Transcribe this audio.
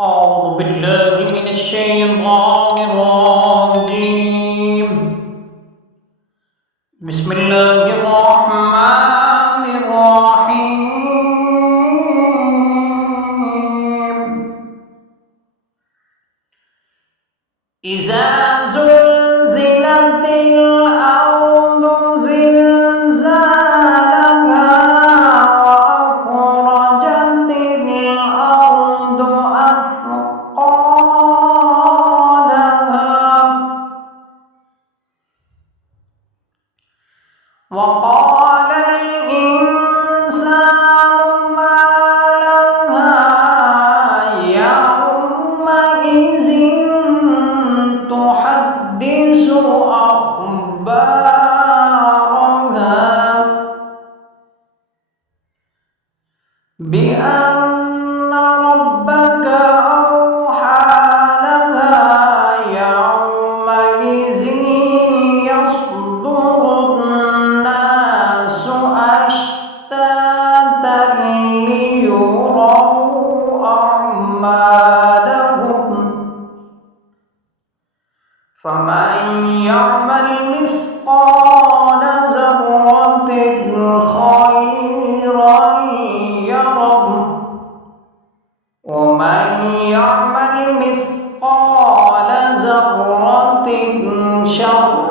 أعوذ بالله من الشيطان الرجيم. بسم الله الرحمن الرحيم. إذا زلزلت الأرض زلزالها وأخرجت الأرض أثقالها وقال الإنسان ما لها يومئذ تحدث أخبارها بأن ربك أوحى لها يومئذ يصدر الناس أشتاتا ليروا أعمالهم فمن يعمل مثقال ذرة خيرا يره ومن يعمل مثقال ذرة شرا